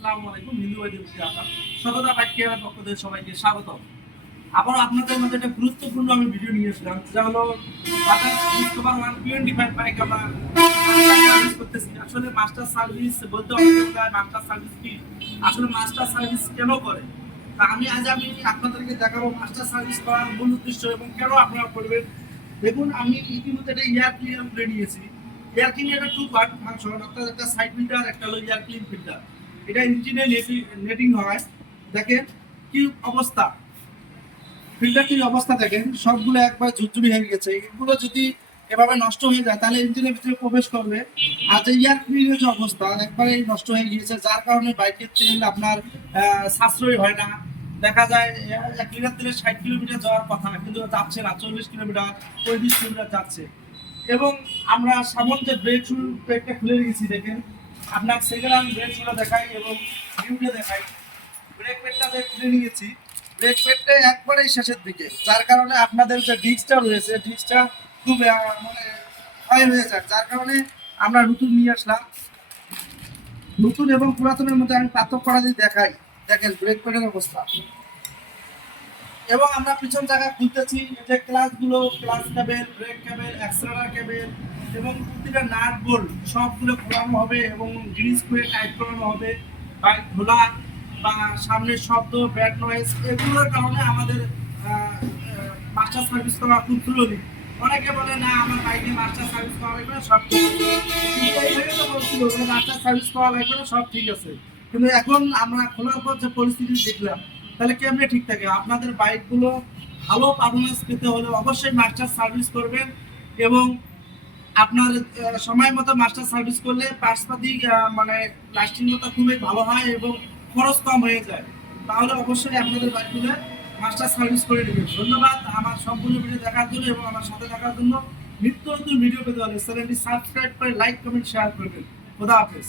আসসালামু আলাইকুম, হিন্দু বৈদ্যুতিক আপনার সততা বাইক পক্ষ থেকে সবাইকে স্বাগত আবার আপনাদের মধ্যে একটা গুরুত্বপূর্ণ আমি ভিডিও নিয়ে এসেছিলাম যা হলো Bajaj Discover twenty five bike করতেছি। আসলে মাস্টার সার্ভিস বলতে প্রায় মাস্টার সার্ভিস কি? আসলে মাস্টার সার্ভিস কেন করে? তা আমি আজ আমি আপনাদেরকে দেখাবো মাস্টার সার্ভিস করার মূল উদ্দেশ্য এবং কেন আপনারা করবেন। দেখুন, আমি ইতিমধ্যে একটা এয়ার ক্লিনার নিয়েছি। Air cleaner two part function অর্থাৎ একটা সাইড ফিল্টার একটা হলো এয়ার ক্লিন ফিল্টার এটা ইঞ্জিনে নেটিং হয়। দেখেন কি অবস্থা। ফিল্টারটির অবস্থা দেখেন, সবগুলো একবার ঝুরঝুরি হয়ে গেছে। এগুলো যদি এভাবে নষ্ট হয়ে যায়, তাহলে ইঞ্জিনের ভিতরে প্রবেশ করবে। আর যে এয়ার ক্লিনের যে অবস্থা, একবারে নষ্ট হয়ে গিয়েছে। যার কারণে বাইকের তেল আপনার সাশ্রয় হয় না। দেখা যায় এক লিটার তেলে ষাট কিলোমিটার যাওয়ার কথা, কিন্তু যাচ্ছে না, চল্লিশ কিলোমিটার, পঁয়ত্রিশ কিলোমিটার যাচ্ছে। এবং আমরা সামন যে ব্রেক ব্রেকটা খুলে রেখেছি দেখেন। আপনার সেকেন্ড হ্যান্ড ব্রেকগুলো দেখাই এবং ভিউটা দেখাই। ব্রেক প্যাডটা খুলে নিয়েছি। ব্রেক প্যাডটা একবারেই শেষের দিকে। যার কারণে আপনাদের যে ডিস্কটা রয়েছে ডিস্কটা খুব মানে ক্ষয় হয়ে যায়। যার কারণে আমরা নতুন নিয়ে আসলাম। নতুন এবং পুরাতনের মধ্যে আমি পার্থক্য করা যদি দেখাই, দেখেন ব্রেক প্যাডের অবস্থা। এবং আমরা পিছন জায়গা খুলতেছি যে ক্লাসগুলো clutch cable brake cable accelerator cable এবং প্রতিটা নাট বোল্ট সবগুলো খোলানো হবে এবং জিনিস করে টাইট করানো হবে বাইক খোলা বা সামনের শব্দ ব্যাড নয়েজ এগুলোর কারণে আমাদের মাস্টার সার্ভিস করা খুব জরুরি অনেকে বলে, না, আমার বাইকে মাস্টার সার্ভিস করা লাগবে না, সব ঠিক আছে। মাস্টার সার্ভিস করা লাগবে না, সব ঠিক আছে। কিন্তু এখন আমরা খোলার পর যে পরিস্থিতি দেখলাম তাহলে কেমনে ঠিক থাকে? আপনাদের বাইকগুলো ভালো পারফরমেন্স পেতে হলে অবশ্যই মাস্টার সার্ভিস করবেন এবং আপনার সময় মতো মাস্টার সার্ভিস করলে পার্টসপাতি মানে লাস্টিংটা খুবই ভালো হয় এবং খরচ কম হয়ে যায়। তাহলে অবশ্যই আপনাদের বাইকগুলো মাস্টার সার্ভিস করে নেবেন। ধন্যবাদ আমার সম্পূর্ণ ভিডিও দেখার জন্য এবং আমার সাথে থাকার জন্য। নিত্য নতুন ভিডিও পেতে হলে চ্যানেলটি সাবস্ক্রাইব করে লাইক কমেন্ট শেয়ার করবেন। খোদা হাফেজ।